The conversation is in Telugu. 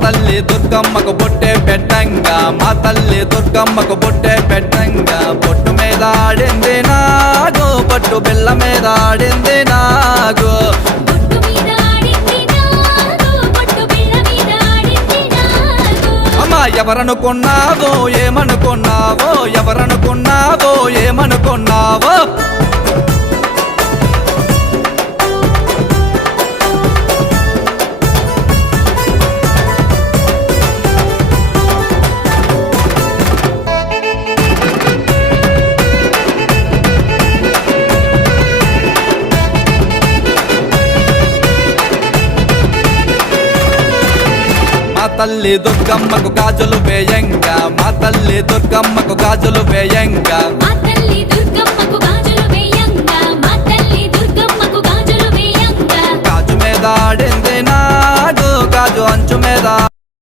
తల్లి దుర్గమ్మకు బొట్టే పెట్టంగా మా తల్లి దుర్గమ్మకు బొట్టే పెట్టంగా బొట్టు మీద ఆడింది నాగు బొట్టు బిల్ల మీద ఆడింది నాగు బొట్టు మీద ఆడింది నాగు బొట్టు బిళ్ళ మీద ఆడింది నాగు అమ్మా ఎవరనుకున్నావో ఏమనుకున్నావో ఎవరనుకున్నావో ఏమనుకున్నావో మా తల్లి దుర్గమ్మకు గాజులు వేయంగా మా తల్లి దుర్గమ్మకు గాజులు వేయంగా మా తల్లి దుర్గమ్మకు గాజులు వేయంగా మా తల్లి దుర్గమ్మకు గాజులు వేయంగా గాజు మీద ఆడింది నాగు గాజు అంచు మీద